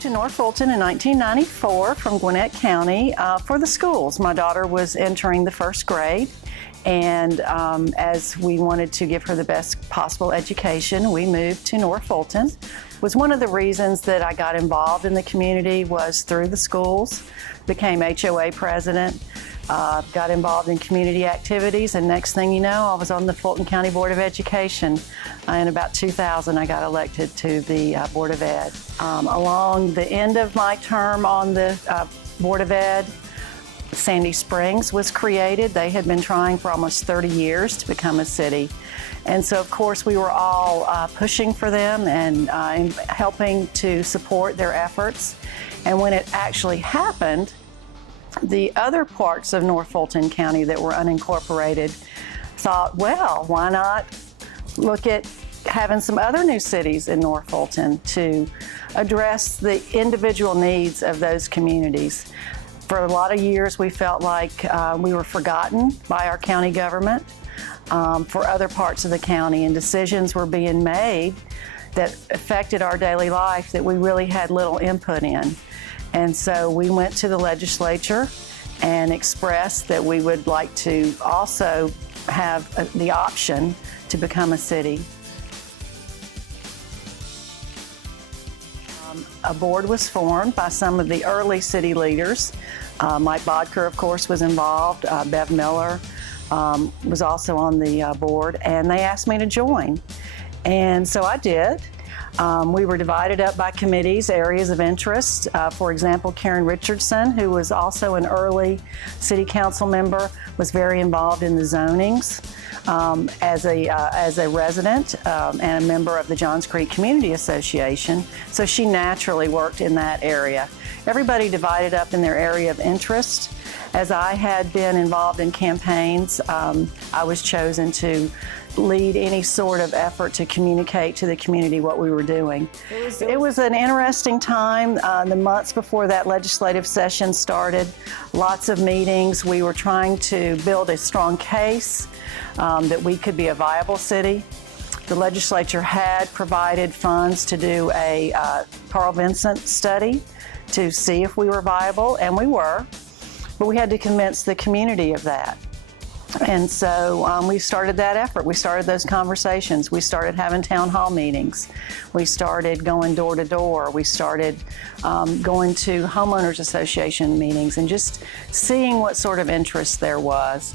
moved to North Fulton in 1994 from Gwinnett County for the schools. My daughter was entering the first grade, and as we wanted to give her the best possible education, we moved to North Fulton. Was one of the reasons that I got involved in the community was through the schools, became HOA president, got involved in community activities, and next thing you know, I was on the Fulton County Board of Education. In about 2000, I got elected to the Board of Ed. Along the end of my term on the Board of Ed, Sandy Springs was created. They had been trying for almost 30 years to become a city. And so, of course, we were all pushing for them and helping to support their efforts. And when it actually happened, the other parts of North Fulton County that were unincorporated thought, well, why not look at having some other new cities in North Fulton to address the individual needs of those communities. For a lot of years, we felt like we were forgotten by our county government for other parts of the county, and decisions were being made that affected our daily life that we really had little input in. And so we went to the legislature and expressed that we would like to also have the option to become a city. A board was formed by some of the early city leaders. Mike Bodker, of course, was involved. Bev Miller was also on the board, and they asked me to join. And so I did. We were divided up by committees, areas of interest. For example, Karen Richardson, who was also an early city council member, was very involved in the zonings as a resident and a member of the Johns Creek Community Association. So she naturally worked in that area. Everybody divided up in their area of interest. As I had been involved in campaigns, I was chosen to lead any sort of effort to communicate to the community what we were doing. It was an interesting time. The months before that legislative session started, lots of meetings. We were trying to build a strong case that we could be a viable city. The legislature had provided funds to do a Carl Vincent study to see if we were viable, and we were, but we had to convince the community of that. And so we started that effort. We started those conversations. We started having town hall meetings. We started going door to door. We started going to homeowners association meetings and just seeing what sort of interest there was.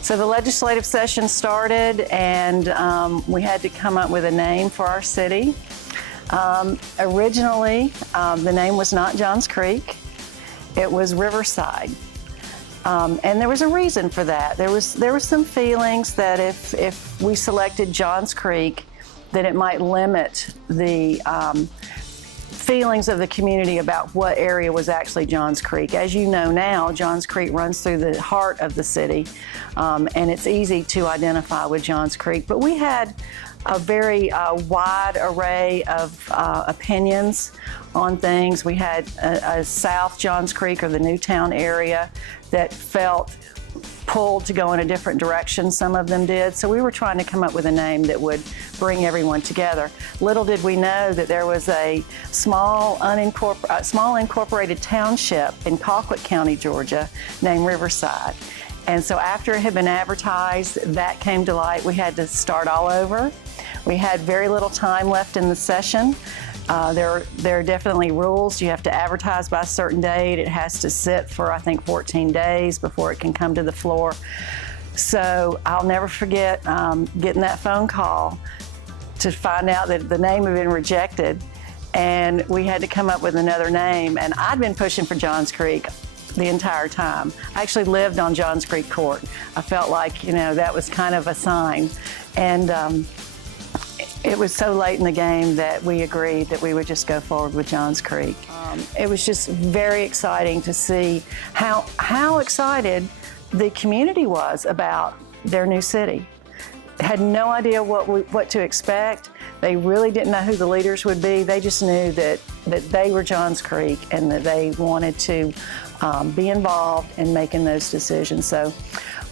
So the legislative session started, and we had to come up with a name for our city. Originally, the name was not Johns Creek. It was Riverside, and there was a reason for that. There were some feelings that if we selected Johns Creek, that it might limit the feelings of the community about what area was actually Johns Creek. As you know now, Johns Creek runs through the heart of the city, and it's easy to identify with Johns Creek. But we had a very wide array of opinions on things. We had a South Johns Creek, or the Newtown area, that felt pulled to go in a different direction. Some of them did. So we were trying to come up with a name that would bring everyone together. Little did we know that there was a small incorporated township in Colquitt County, Georgia, named Riverside. And so after it had been advertised, that came to light. We had to start all over. We had very little time left in the session. There are definitely rules. You have to advertise by a certain date. It has to sit for, I think, 14 days before it can come to the floor. So I'll never forget getting that phone call to find out that the name had been rejected, and we had to come up with another name. And I'd been pushing for Johns Creek the entire time. I actually lived on Johns Creek Court. I felt like, that was kind of a sign. And it was so late in the game that we agreed that we would just go forward with Johns Creek. It was just very exciting to see how excited the community was about their new city. Had no idea what to expect. They really didn't know who the leaders would be. They just knew that they were Johns Creek and that they wanted to be involved in making those decisions. So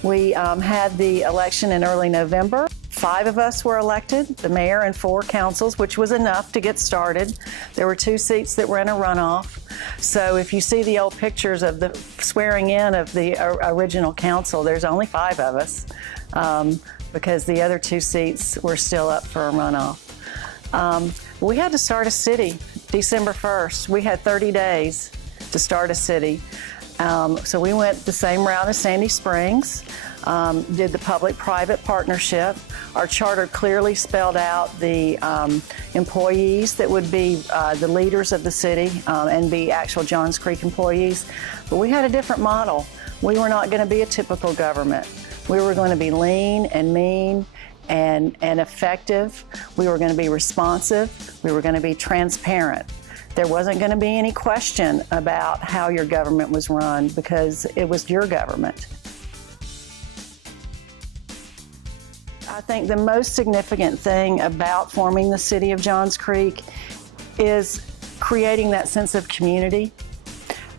We had the election in early November. 5 of us were elected, the mayor and 4 councils, which was enough to get started. There were 2 seats that were in a runoff. So if you see the old pictures of the swearing in of the original council, there's only 5 of us because the other 2 seats were still up for a runoff. We had to start a city December 1st. We had 30 days to start a city. So we went the same route as Sandy Springs, did the public-private partnership. Our charter clearly spelled out the employees that would be the leaders of the city and be actual Johns Creek employees. But we had a different model. We were not going to be a typical government. We were going to be lean and mean and effective. We were going to be responsive. We were going to be transparent. There wasn't going to be any question about how your government was run because it was your government. I think the most significant thing about forming the city of Johns Creek is creating that sense of community.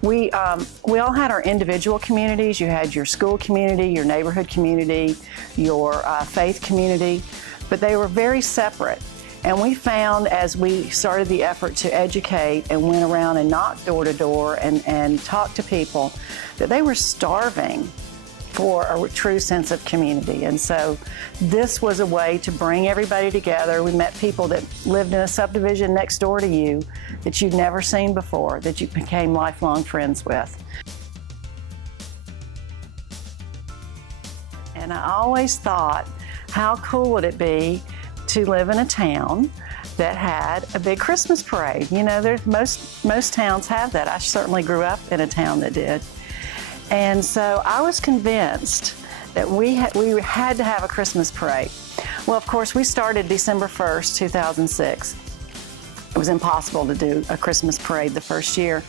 We all had our individual communities. You had your school community, your neighborhood community, your faith community, but they were very separate. And we found as we started the effort to educate and went around and knocked door to door and talked to people that they were starving for a true sense of community. And so this was a way to bring everybody together. We met people that lived in a subdivision next door to you that you'd never seen before, that you became lifelong friends with. And I always thought, how cool would it be to live in a town that had a big Christmas parade? You know, most towns have that. I certainly grew up in a town that did. And so I was convinced that we had to have a Christmas parade. Well, of course, we started December 1st, 2006. It was impossible to do a Christmas parade the first year.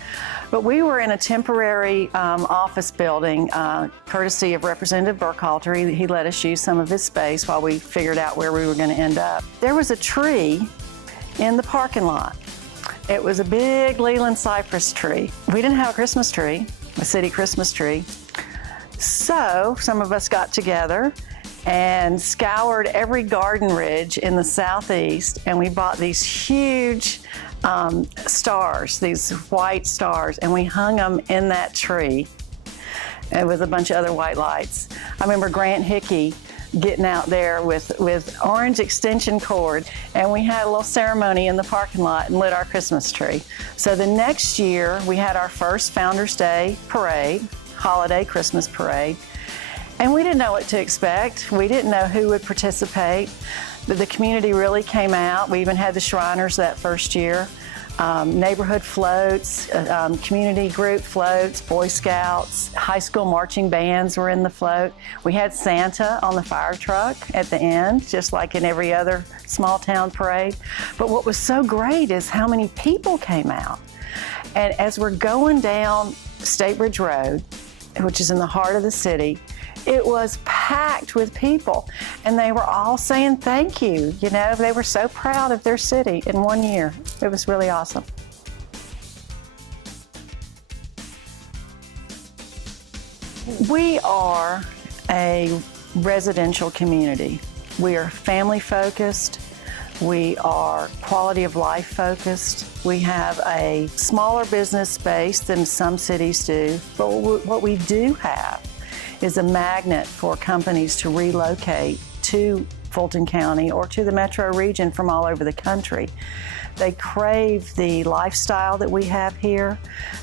But we were in a temporary office building, courtesy of Representative Burkhalter. He let us use some of his space while we figured out where we were going to end up. There was a tree in the parking lot. It was a big Leland cypress tree. We didn't have a Christmas tree, a city Christmas tree. So some of us got together and scoured every garden ridge in the southeast, and we bought these huge stars, these white stars, and we hung them in that tree with a bunch of other white lights. I remember Grant Hickey getting out there with orange extension cord, and we had a little ceremony in the parking lot and lit our Christmas tree. So the next year we had our first Founders Day parade, holiday Christmas parade, and we didn't know what to expect. We didn't know who would participate, but the community really came out. We even had the Shriners that first year. Neighborhood floats, community group floats, Boy Scouts, high school marching bands were in the float. We had Santa on the fire truck at the end, just like in every other small town parade. But what was so great is how many people came out. And as we're going down State Bridge Road, which is in the heart of the city, it was packed with people, and they were all saying thank you. You know, they were so proud of their city in one year. It was really awesome. We are a residential community. We are family focused. We are quality of life focused. We have a smaller business space than some cities do, but what we do have is a magnet for companies to relocate to Fulton County or to the metro region from all over the country. They crave the lifestyle that we have here,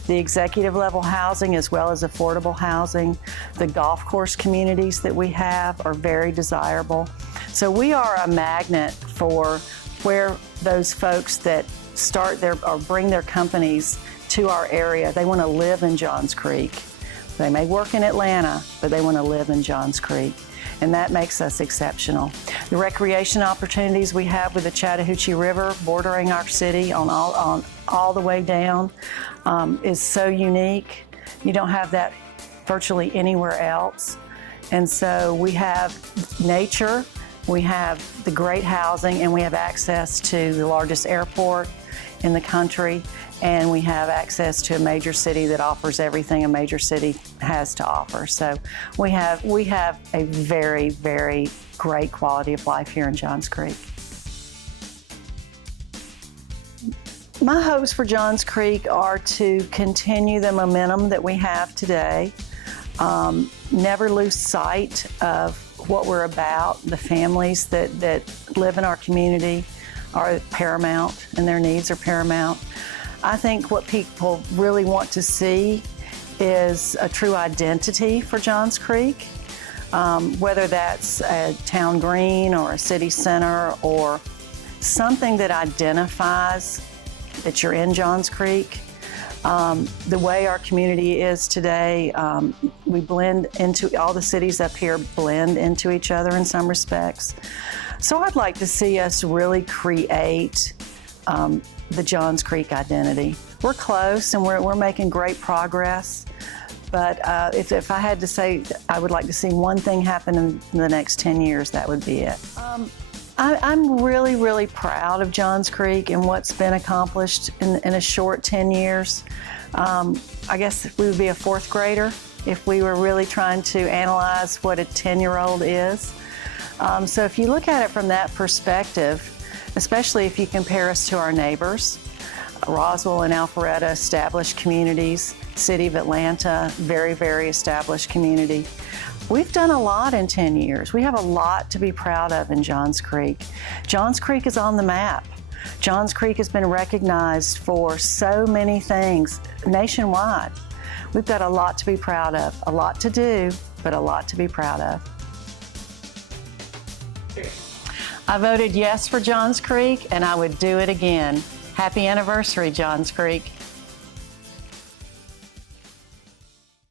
the executive level housing as well as affordable housing. The golf course communities that we have are very desirable. So we are a magnet for where those folks that start their or bring their companies to our area, they want to live in Johns Creek. They may work in Atlanta, but they want to live in Johns Creek, and that makes us exceptional. The recreation opportunities we have with the Chattahoochee River bordering our city on all the way down is so unique. You don't have that virtually anywhere else. And so we have nature, we have the great housing, and we have access to the largest airport in the country, and we have access to a major city that offers everything a major city has to offer. So we have a very, very great quality of life here in Johns Creek. My hopes for Johns Creek are to continue the momentum that we have today, never lose sight of what we're about. The families that live in our community are paramount, and their needs are paramount. I think what people really want to see is a true identity for Johns Creek, whether that's a town green or a city center or something that identifies that you're in Johns Creek. The way our community is today, we blend into, all the cities up here blend into each other in some respects. So I'd like to see us really create the Johns Creek identity. We're close and we're making great progress, but if I had to say I would like to see one thing happen in the next 10 years, that would be it. I'm really, really proud of Johns Creek and what's been accomplished in a short 10 years. I guess we would be a fourth grader if we were really trying to analyze what a 10-year-old is. So if you look at it from that perspective, especially if you compare us to our neighbors, Roswell and Alpharetta, established communities, City of Atlanta, very, very established community. We've done a lot in 10 years. We have a lot to be proud of in Johns Creek. Johns Creek is on the map. Johns Creek has been recognized for so many things nationwide. We've got a lot to be proud of, a lot to do, but a lot to be proud of. I voted yes for Johns Creek, and I would do it again. Happy anniversary, Johns Creek.